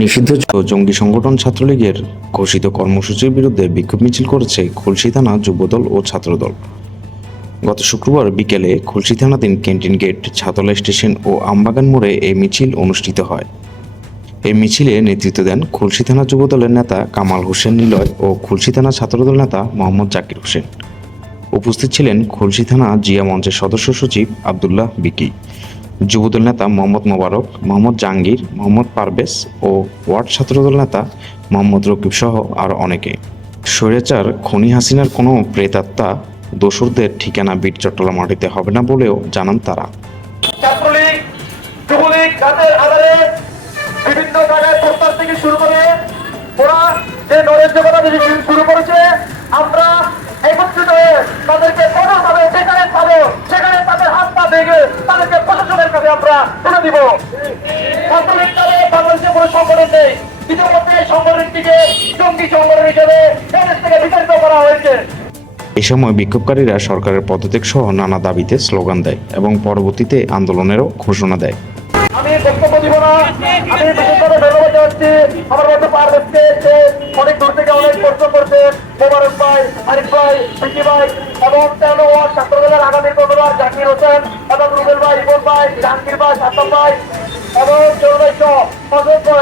নিষিদ্ধ জঙ্গি সংগঠন ছাত্রলীগের ঘোষিত কর্মসূচির বিরুদ্ধে বিক্ষোভ মিছিল করেছে খুলশী থানা যুবদল ও ছাত্রদল। গত শুক্রবার বিকেলে খুলশী থানাধীন ক্যান্টিন গেট, ছাতলা স্টেশন ও আমবাগান মোড়ে এই মিছিল অনুষ্ঠিত হয়। এই মিছিলে নেতৃত্ব দেন খুলশী থানা যুবদলের নেতা কামাল হোসেন নিলয় ও খুলশী থানা ছাত্রদল নেতা মোহাম্মদ জাকির হোসেন। উপস্থিত ছিলেন খুলশী থানা জিয়া মঞ্চের সদস্য সচিব আবদুল্লাহ বিকি, যুবদল নেতা মোহাম্মদ মোবারক, মোহাম্মদ জাহাঙ্গীর, মোহাম্মদ পারভেজ ও ওয়ার্ড ছাত্রদল নেতা মোহাম্মদ রকিব সহ আরও অনেকে। স্বৈরাচার খনি হাসিনার কোনো প্রেতাত্মা দোসরদের ঠিকানা বিট চট্টলা মাটিতে হবে না বলেও জানান তারা। ছাত্রলীগ, যুবলীগ কাজের আধারে বিভিন্ন জায়গায় প্রস্তাব থেকে শুরু করে ওরা যে নৈরাজ্যকতা শুরু করেছে, আমরা একত্রিত হয়ে তাদেরকে কোনোভাবে যেখানে পাবো সেখানে তাদের হাত পা ভেঙে তাদেরকে প্রশাসনের কাছে আমরা তুলে দিব। ছাত্রলীগ দলে বাংলাদেশে কোনো সংগঠন নেই, ইতিমধ্যে সংগঠনটিকে জঙ্গি সংগঠন হিসেবে দেশ থেকে বিতাড়িত করা হয়েছে। এ সময় বিক্ষোভকারীরা সরকারের পদত্যাগ সহ নানা দাবিতে স্লোগান দেয় এবং পরবর্তীতে আন্দোলনেরও ঘোষণা দেয়। আমি বক্তব্য দিব না, আমি বিশেষভাবে ধন্যবাদ জানাচ্ছি আমার মধ্যে পারভেজকে, সে অনেক দূর থেকে অনেক প্রশ্ন করছে, মোবারক ভাই, আরিফ ভাই, পিকি ভাই এবং ছাত্রদলের আগামী কর্মীরা জাকির হোসেন এবং রুবেল ভাই, ইমন ভাই, জাহাঙ্গীর ভাই, সাদ্দাম ভাই এবং চৌরাই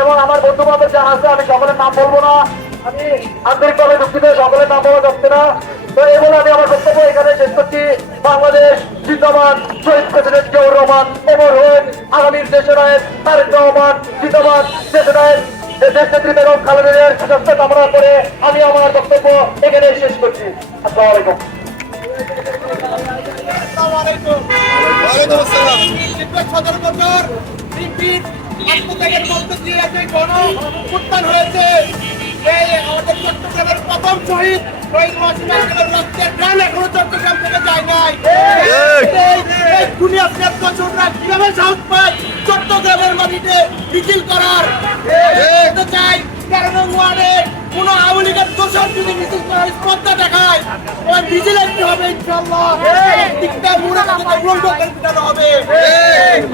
এবং আমার বন্ধু বান্ধব যারা আছে, আমি সকলের নাম বলবো না, আমি আন্তরিকভাবে দুঃখিত, সকলের নাম বলা যাচ্ছে না। তো এই বলে আমি আমার বক্তব্য এখানে শেষ করছি। বাংলাদেশ জিন্দাবাদ, শহীদ প্রেসিডেন্ট জিয়াউর রহমান অমর হন, আগামীর দেশের নায়ক তারেক রহমান জিন্দাবাদ, দেশের নায়ক দেশনেত্রী বেগম খালেদা জিয়ার সুস্বাস্থ্য কামনা করে আমি আমার বক্তব্য এখানে শেষ করছি। আসসালামু আলাইকুম। হয়েছে আমাদের চট্টগ্রামের প্রথম শহীদ রক্তের প্রাণ এখনো চট্টগ্রাম থেকে যায় নাই। দুনিয়া কিভাবে সাহস পায় চট্টগ্রামের মাটিতে মিছিল করার? চাই 13 নং ওয়ার্ডে কোন আওয়ামী লীগের দোষর যদি মিছিল করার স্পর্ধা দেখায়, ওই ভিজিলেন্ট হবে ইনশাআল্লাহ। হবে।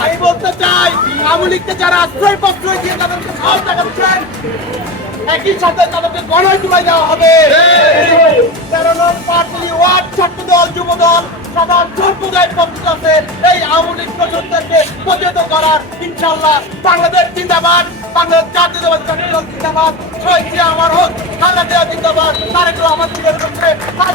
আমি বলতে চাই আওয়ামী লীগকে যারা আশ্রয় প্রশ্রয় দিয়ে তাদেরকে সাহস দেখাচ্ছেন, একই সাথে তাদেরকে গণায় তুলে দেওয়া হবে। 13 নং পাটলি ওয়ার্ড ছাত্রদল যুবদল সাধারণ সম্প্রদায়ের পক্ষ আছে এই আওয়ামী লীগ প্রশাসনকে প্রতিহত করার। ইনশাআল্লাহ বাংলাদেশ জিন্দাবাদ, বাংলাদেশ জাতীয়তাবাদী ছাত্রদল জিন্দাবাদ, শহীদ জিয়া আমার হোক, খালেদা জিয়া জিন্দাবাদ, তারেক রহমান জিন্দাবাদ।